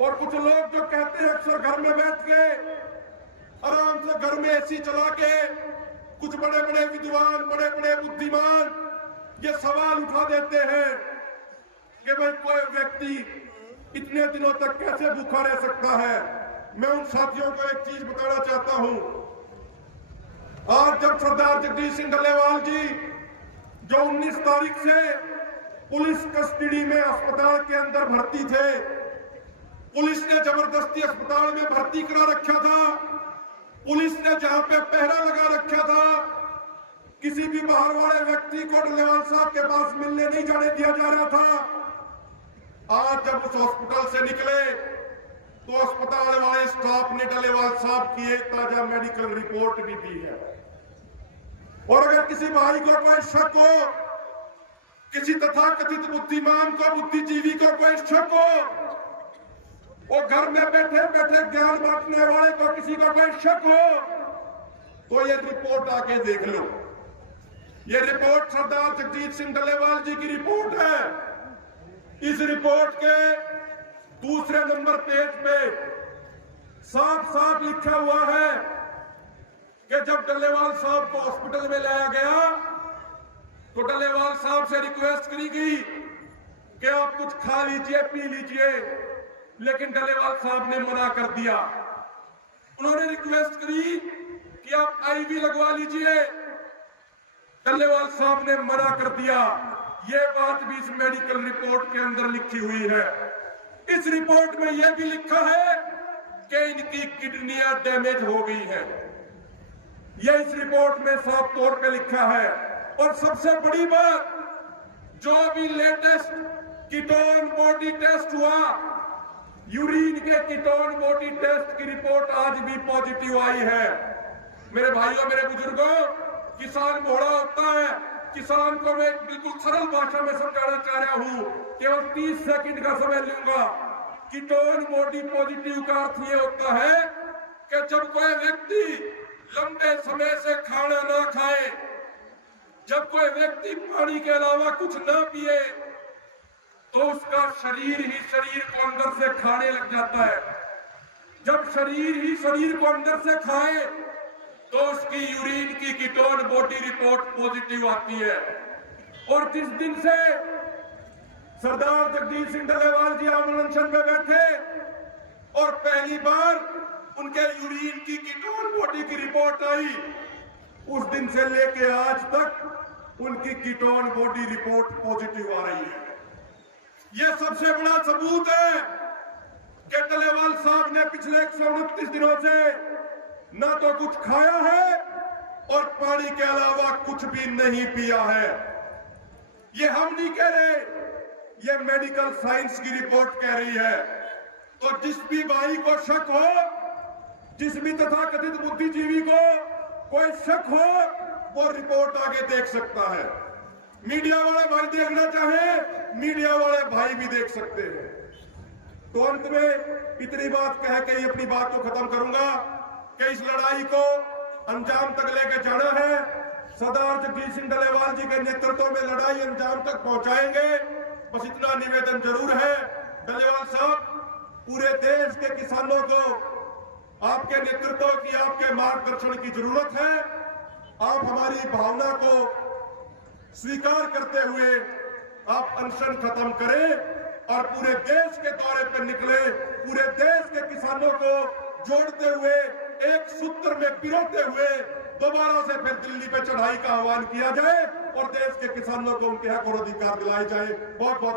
और कुछ लोग जो कहते हैं अक्सर घर में बैठ के आराम से घर में एसी चला के, कुछ बड़े बड़े विद्वान, बड़े बड़े बुद्धिमान ये सवाल उठा देते हैं कि भाई कोई व्यक्ति इतने दिनों तक कैसे भूखा रह सकता है। मैं उन साथियों को एक चीज बताना चाहता हूं। आज जब सरदार जगदीश सिंह डल्लेवाल जी जो 19 तारीख से पुलिस कस्टडी में अस्पताल के अंदर भर्ती थे, पुलिस ने जबरदस्ती अस्पताल में भर्ती करा रखा था, पुलिस ने जहां पे पहरा लगा रखा था, किसी भी बाहर वाले व्यक्ति को डल्लेवाल साहब के पास मिलने नहीं जाने दिया जा रहा था। आज जब उस हॉस्पिटल से निकले तो अस्पताल वाले स्टाफ ने डल्लेवाल साहब की एक ताजा मेडिकल रिपोर्ट भी दी है। और अगर किसी भाई को कोई शक हो, किसी तथाकथित बुद्धिमान को, बुद्धिजीवी को कोई शक हो, वो घर में बैठे बैठे ज्ञान बांटने वाले को किसी को कोई शक हो, तो ये रिपोर्ट आके देख लो। ये रिपोर्ट सरदार जगजीत सिंह डल्लेवाल जी की रिपोर्ट है। इस रिपोर्ट के दूसरे नंबर पेज पे साफ साफ लिखा हुआ है कि जब डल्लेवाल साहब को हॉस्पिटल में लाया गया तो डल्लेवाल साहब से रिक्वेस्ट करी गई कि आप कुछ खा लीजिए, पी लीजिए, लेकिन डल्लेवाल साहब ने मना कर दिया। उन्होंने रिक्वेस्ट करी कि आप आईवी लगवा लीजिए, डल्लेवाल साहब ने मना कर दिया। ये बात भी इस मेडिकल रिपोर्ट के अंदर लिखी हुई है। इस रिपोर्ट में यह भी लिखा है कि इनकी किडनियां डैमेज हो गई हैं। यह इस रिपोर्ट में साफ तौर पे लिखा है। और सबसे बड़ी बात, जो भी लेटेस्ट कीटोन बॉडी टेस्ट हुआ, यूरिन के कीटोन बॉडी टेस्ट की रिपोर्ट आज भी पॉजिटिव आई है। मेरे भाइयों, मेरे बुजुर्गों, किसान घोड़ा होता है। किसान को मैं बिल्कुल सरल भाषा में समझाना चाह रहा हूं, केवल 30 सेकंड का समय लूंगा। कीटोन बॉडी पॉजिटिव का अर्थ ये होता है कि जब कोई व्यक्ति लंबे समय से खाना ना खाए, जब कोई व्यक्ति पानी के अलावा कुछ ना पिए, तो उसका शरीर ही शरीर को अंदर से खाने लग जाता है। जब शरीर ही शरीर को अंदर से खाए तो उसकी यूरिन की कीटोन बॉडी रिपोर्ट पॉजिटिव आती है। और जिस दिन से सरदार जगदीश सिंह डल्लेवाल जी अनशन में बैठे और पहली बार उनके यूरिन की कीटोन बॉडी की रिपोर्ट आई, उस दिन से लेके आज तक उनकी कीटोन बॉडी रिपोर्ट पॉजिटिव आ रही है। यह सबसे बड़ा सबूत है कि डल्लेवाल साहब ने पिछले 129 दिनों से ना तो कुछ खाया है और पानी के अलावा कुछ भी नहीं पिया है। ये हम नहीं कह रहे, ये मेडिकल साइंस की रिपोर्ट कह रही है। तो जिस भी भाई को शक हो, जिस भी तथाकथित बुद्धिजीवी को कोई शक हो, वो रिपोर्ट आगे देख सकता है। मीडिया वाले भाई देखना चाहे, मीडिया वाले भाई भी देख सकते हैं। तो अंत में इतनी बात कह के अपनी बात को खत्म करूंगा कि इस लड़ाई को अंजाम तक लेके जाना है। सरदार जगदीश सिंह डल्लेवाल जी के नेतृत्व में लड़ाई अंजाम तक पहुंचाएंगे। बस इतना निवेदन जरूर है, डल्लेवाल साहब, पूरे देश के किसानों को आपके नेतृत्व की, आपके मार्गदर्शन की जरूरत है। आप हमारी भावना को स्वीकार करते हुए आप अनशन खत्म करें और पूरे देश के दौरे पर निकले, पूरे देश के किसानों को जोड़ते हुए, एक सूत्र में पिरोते हुए दोबारा से फिर दिल्ली पे चढ़ाई का आह्वान किया जाए और देश के किसानों को उनके हक और अधिकार दिलाए जाए। बहुत बहुत